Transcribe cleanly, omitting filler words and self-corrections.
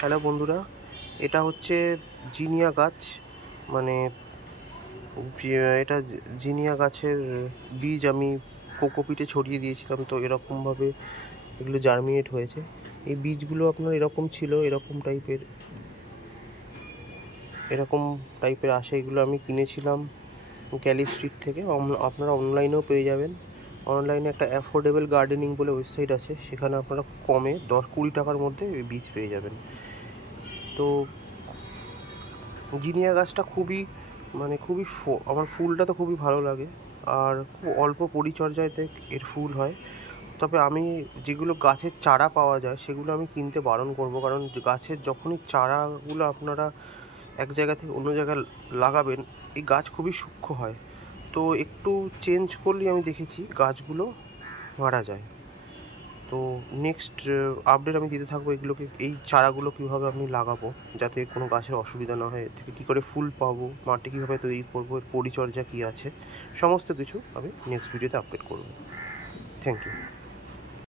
Hello বন্ধুরা, এটা হচ্ছে জিনিয়া গাছ। মানে এটা জিনিয়া গাছের বীজ আমি কোকোপিটে ছড়িয়ে দিয়েছিলাম, তো এরকমভাবে এগুলো জার্মিনেট হয়েছে। এই বীজগুলো আপনার এরকম টাইপের আসে। এগুলো আমি কিনেছিলাম ক্যালি স্ট্রিট থেকে। আপনারা অনলাইনেও পেয়ে যাবেন। অনলাইনে একটা অ্যাফোর্ডেবল গার্ডেনিং বলে ওয়েবসাইট আছে, সেখানে আপনারা কমে 10-20 টাকার মধ্যে বীজ পেয়ে যাবেন। তো জিনিয়া গাছটা খুবই আমার ফুলটা তো খুবই ভালো লাগে, আর খুব অল্প পরিচর্যাতে এর ফুল হয়। তবে আমি যেগুলো গাছের চারা পাওয়া যায় সেগুলো আমি কিনতে বারণ করব, কারণ গাছের যখনই চারাগুলো আপনারা এক জায়গা থেকে অন্য জায়গায় লাগাবেন, এই গাছ খুবই সূক্ষ্ম হয়। তো একটু চেঞ্জ করলেই আমি দেখেছি গাছগুলো মারা যায়। তো নেক্সট আপডেট আমি দিতে থাকবো এই চারাগুলো কীভাবে আমি লাগাবো যাতে কোনো গাছের অসুবিধা না হয়, এর থেকে কী করে ফুল পাবো, মাটি কীভাবে তৈরি করবো, এর পরিচর্যা কী আছে, সমস্ত কিছু আমি নেক্সট ভিডিওতে আপডেট করবো। Thank you.